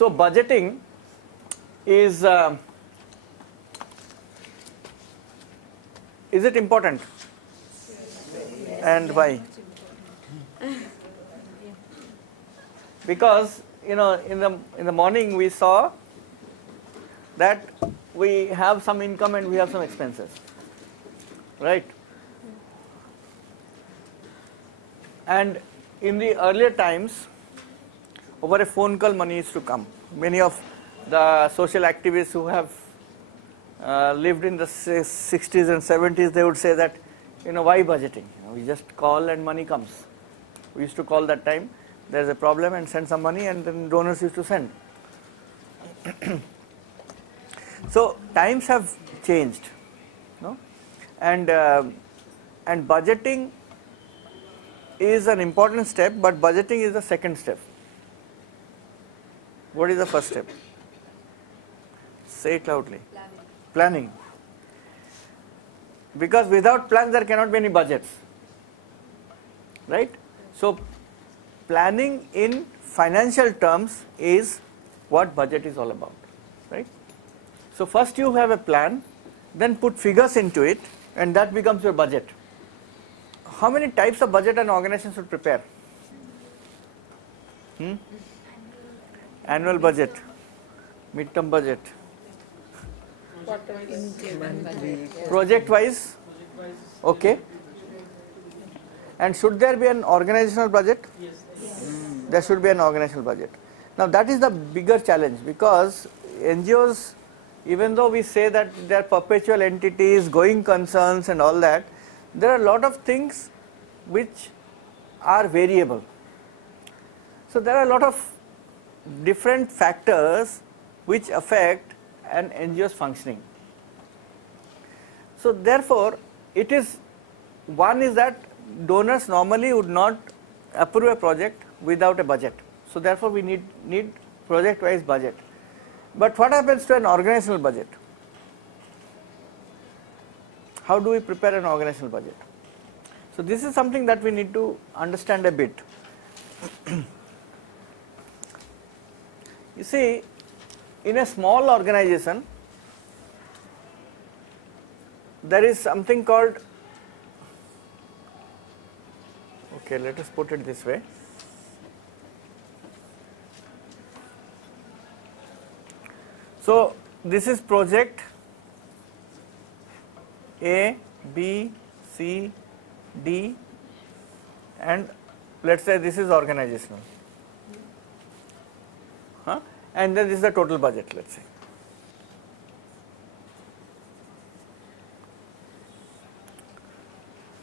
So budgeting is it important? And why? Because in the morning we saw that we have some income and we have some expenses, right? And in the earlier times, over a phone call money used to come. Many of the social activists who have lived in the 60s and 70s, they would say that, why budgeting? We just call and money comes. We used to call that time, there's a problem, and send some money, and then donors used to send. So times have changed, no? And budgeting is an important step, but budgeting is the second step. What is the first step? Say it loudly. Planning. Because without plans there cannot be any budgets, right? So planning in financial terms is what budget is all about, right? So first you have a plan, then put figures into it, and that becomes your budget. How many types of budget an organization should prepare? Annual budget, midterm budget, project wise, okay. And should there be an organizational budget? Yes. There should be an organizational budget. Now that is the bigger challenge, because NGOs, even though we say that they are perpetual entities, going concerns and all that, there are a lot of things which are variable. So there are a lot of different factors which affect an NGO's functioning. So therefore, one is that donors normally would not approve a project without a budget. So therefore, we need project-wise budget. But what happens to an organizational budget? How do we prepare an organizational budget? So this is something that we need to understand a bit. You see, in a small organization, there is something called, okay, let us put it this way. So this is project A, B, C, D, and let's say this is organizational. And then this is the total budget, let's say.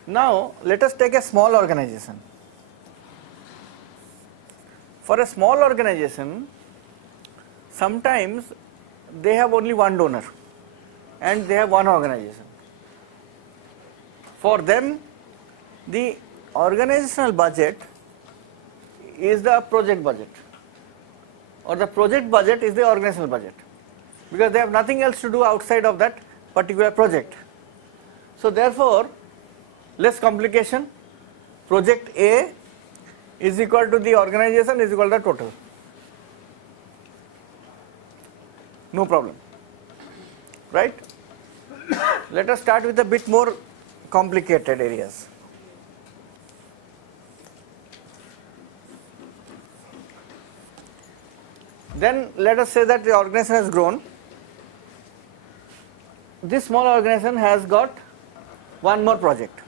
Now let us take a small organization. For a small organization, sometimes they have only one donor and they have one organization. For them, the organizational budget is the project budget, or the project budget is the organizational budget, because they have nothing else to do outside of that particular project. So therefore, less complication, project A is equal to the organization is equal to the total. No problem, right? Let us start with a bit more complicated areas. Then let us say that the organization has grown. This small organization has got one more project.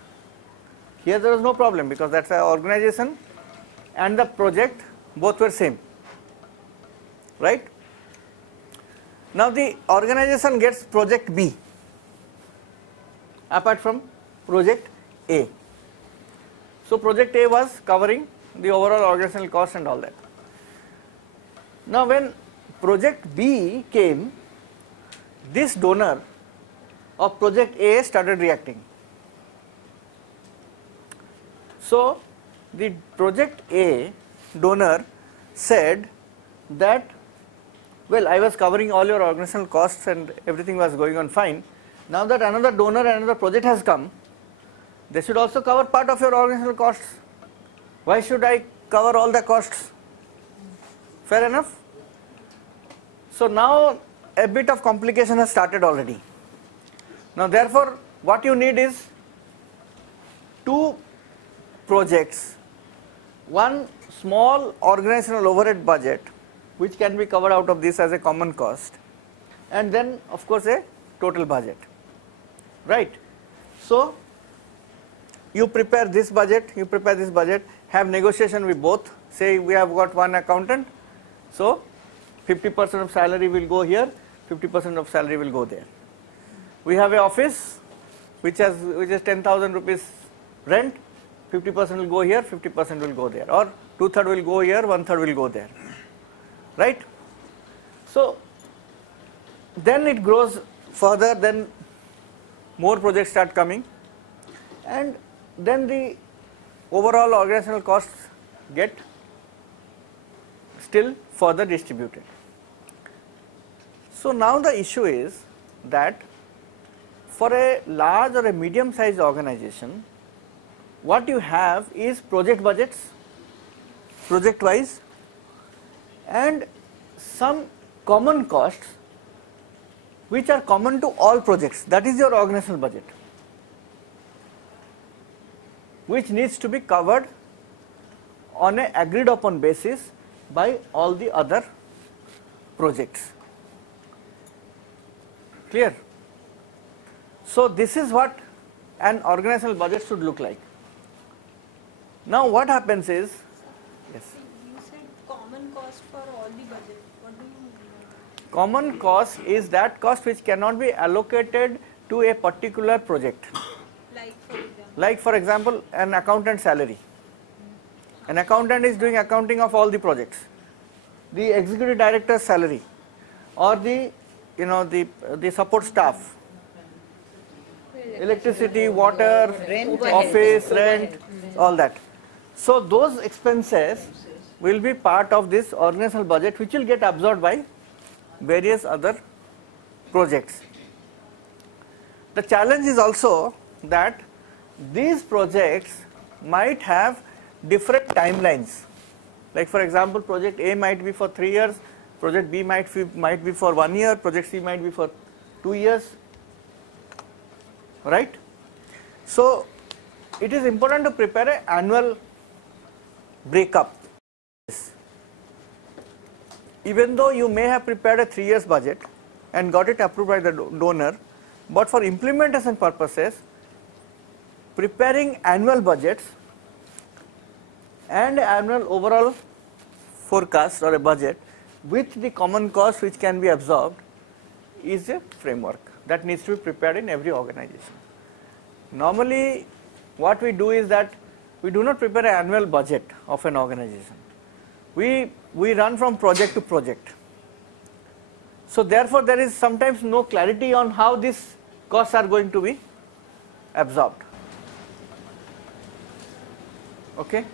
Here there is no problem, because that's an organization and the project both were same, right? Now the organization gets project B apart from project A. So project A was covering the overall organizational cost and all that. Now when project B came, this donor of project A started reacting. So the project A donor said that, well, I was covering all your organizational costs and everything was going on fine. Now that another donor and another project has come, they should also cover part of your organizational costs. Why should I cover all the costs? Fair enough? So now a bit of complication has started already. Now therefore what you need is two projects, one small organizational overhead budget which can be covered out of this as a common cost, and then of course a total budget, right? So you prepare this budget, have negotiation with both. Say we have got one accountant, so 50% of salary will go here, 50% of salary will go there. We have an office which is 10,000 rupees rent, 50% will go here, 50% will go there, or 2/3 will go here, 1/3 will go there, right? So then it grows further, then more projects start coming, and then the overall organizational costs get still further distributed. So now the issue is that for a large or a medium sized organization, what you have is project budgets, project wise, and some common costs which are common to all projects. That is your organizational budget, which needs to be covered on an agreed upon basis by all the other projects. Clear? So this is what an organizational budget should look like. Now what happens is, yes? You said common cost for all the budget. What do you mean? Common cost is that cost which cannot be allocated to a particular project. Like for example, an accountant salary. An accountant is doing accounting of all the projects. The executive director's salary, or the the support staff, electricity, water, office, rent, all that. So those expenses will be part of this organizational budget, which will get absorbed by various other projects. The challenge is also that these projects might have different timelines. Like for example, project A might be for 3 years, project B might be for 1 year, project C might be for 2 years, right? So it is important to prepare an annual breakup. Even though you may have prepared a 3 years budget and got it approved by the donor, but for implementation purposes, preparing annual budgets and annual overall forecast or a budget with the common cost which can be absorbed is a framework that needs to be prepared in every organization. Normally what we do is that we do not prepare an annual budget of an organization. We run from project to project. So therefore there is sometimes no clarity on how these costs are going to be absorbed. Okay?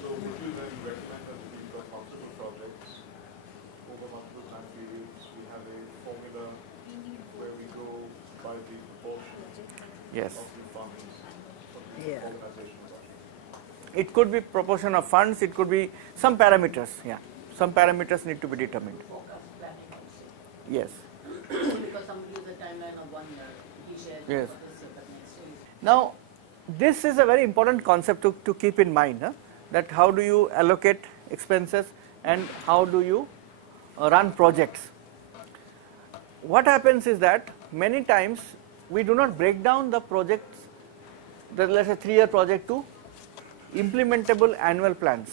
So would you then recommend that we've got multiple projects over multiple time periods, we have a formula where we go by the proportion Yes. of the funds of the organization budget? It could be proportion of funds, it could be some parameters, yeah. Some parameters need to be determined. Forecast planning also. Yes. Because somebody gives a timeline of 1 year, he shares Yes. this year, but next year. Now, this is a very important concept to keep in mind, that how do you allocate expenses and how do you run projects. What happens is that many times we do not break down the projects, let's say 3-year project, to implementable annual plans.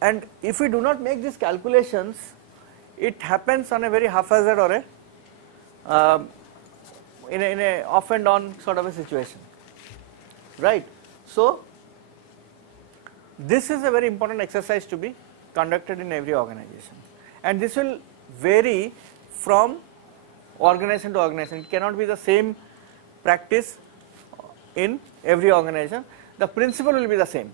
And if we do not make these calculations, it happens on a very haphazard or in a off and on sort of a situation, right? So this is a very important exercise to be conducted in every organization, and this will vary from organization to organization. It cannot be the same practice in every organization. The principle will be the same.